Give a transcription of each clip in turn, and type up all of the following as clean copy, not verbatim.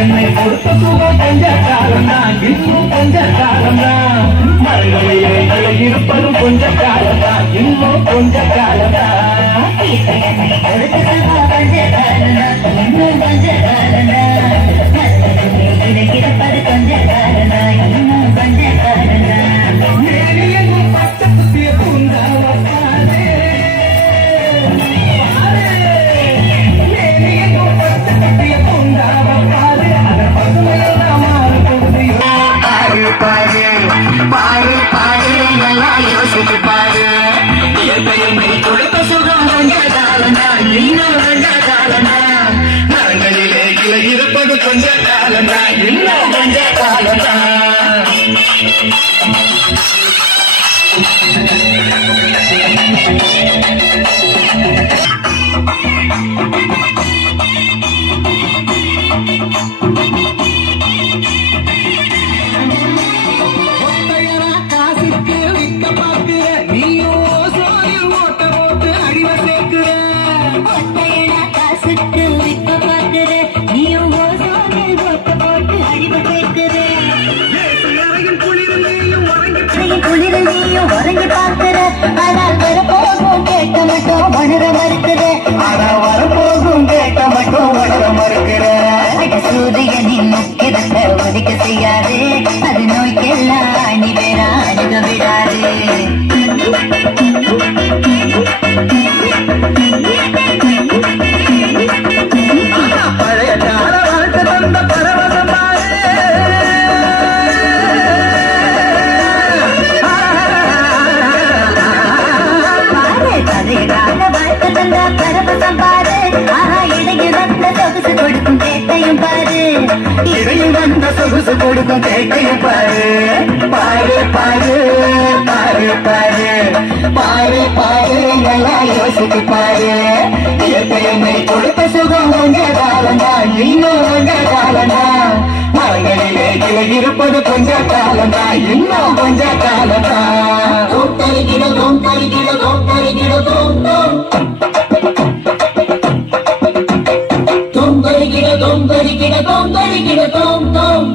என்னை பொறுத்த சுகம் கொஞ்ச காலம்தான், இன்னும் கொஞ்ச காலம்தான். மரங்களிலே இலை இருப்பதும் கொஞ்ச காலம்தான், இன்னும் கொஞ்ச காலம்தான். என்னை பொறுத்த சுகம் கொஞ்ச காலம்தான், இன்னும் கொஞ்ச காலம்தான். மரங்களிலே இலை இருப்பது கொஞ்ச காலம்தான், இன்னும் கொஞ்ச காலம்தான். மேனியெங்கும் பச்சை குத்திய பூந்தாவப்பாலே, மேனியெங்கும் பச்சை குத்திய பூந்தாவப்பாலே, அதன் பசுமையெல்லாம் மாறப்போகுது. பாரு பாரு பாரு பாரு எல்லாம் யோசிச்சு பாரு. என்னை கொடுத்த சுகம் கொஞ்ச காலம்தான், இன்னும் கொஞ்ச காலம்தான். மரங்களிலே இலை இருப்பது கொஞ்ச காலம்தான், இன்னும் கொஞ்ச காலம்தான். ஒத்தையரா காசுக்கு விற்க பார்க்கிற, நீயும் சோறில் ஓட்ட போட்டு அடிவ சேர்க்கிற. ஒத்தையடா காசுக்கு விற்க பார்க்கிற, நீயும் ஓசோனில் ஓட்ட போட்டு அழிவு சேர்க்கிற. அறையில் குளிரில் நீயும் உறங்கி குளிரில் நீயும் உறங்கி பார்க்கிற, ஆனால் வரப்போகும் கேட்க மட்டும் உணர மறுக்கிற. ஆனா வரப்போகும் கேட்க மட்டும் உணர மறுக்கிற. சூரியனின் முக்கியத்தை ஒதுக்க செய்யாது, அது நோய்க்கெல்லாம் அணி வேற அணுக விடாது. பழைய கால வாழ்க்கை தந்த பரவசம் பாரு. பாரு பழையகால வாழ்க்கை தந்த பரவசம் பாரு. ஆஹா இடையில் வந்த சொகுசு கொடுக்கும் கேட்டையும் பாரு. இடையில் வந்த சொகுசு கொடுக்கும் கேட்கையும் பாரு. பாரு பாரு பாரு பாரு பாரு பாரு நல்லா யோசித்து பாரு. இயற்கையை கொடுத்த சுகம் கொஞ்ச காலம்தான், இன்னும் கொஞ்ச காலம்தான். மரங்களிலே இலை இருப்பது கொஞ்ச காலம்தான், இன்னும் கொஞ்ச காலம்தான். தோம் தருகிட தோம் தருகிட தோம் தருகிட தோம் தோம் தோம் தருகிட தோம் தருகிட தோம் தருகிட தோம் தோம்.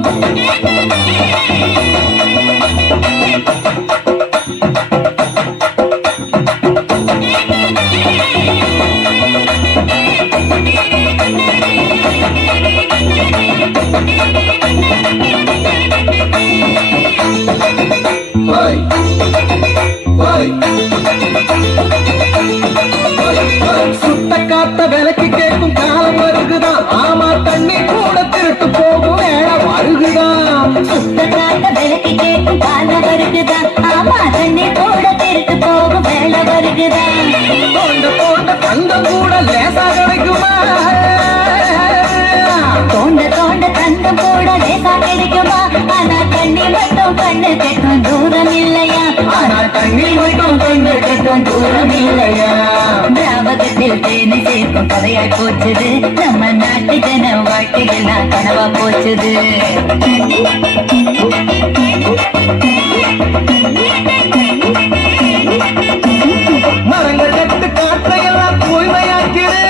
Hey! Hey! சுத்த காத்த விலைக்கு கேட்கும் காலம் வருகுதான். ஆமா தண்ணி கூட திருட்டு போகும் வேலை வருகுதான். சுத்த காட்ட விலைக்கு கேட்கும் காலம் வருகுதான். ஆமா தண்ணி கூட திருட்டு போகும் வேலை வருகுதான். தோண்ட தோண்ட தங்கம் கூட லேசா கிடைக்குமா? தோண்ட தோண்ட தங்கம் கூட லேசா கிடைக்குமா? ஆனா தண்ணி மட்டும் கண்ணு கெட்டும் தூரம் இல்லையா? ஆனா தண்ணி மட்டும் கண்ணு கெட்டும் தூரம் இல்லையா? திராவகத்தில் தேனை சேர்க்கும் கதையாய் போச்சுது. நம்ம நாட்டு ஜன வாழ்க்கையெல்லாம் கனவா போச்சுது. மரங்கள் நட்டு காற்றையெல்லாம் தூய்மையாக்கிறேன்.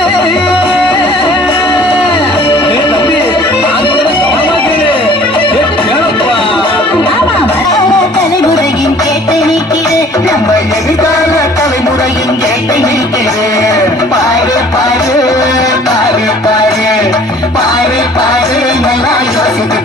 தலைமுறையின் கேட்டை நீக்கிடு, நம்ம எதிர்கால தலைமுறையின் கேட்டை நீக்கிடு. பாரு பாரு பாரு பாரு பாரு பாரு நல்லா யோசித்து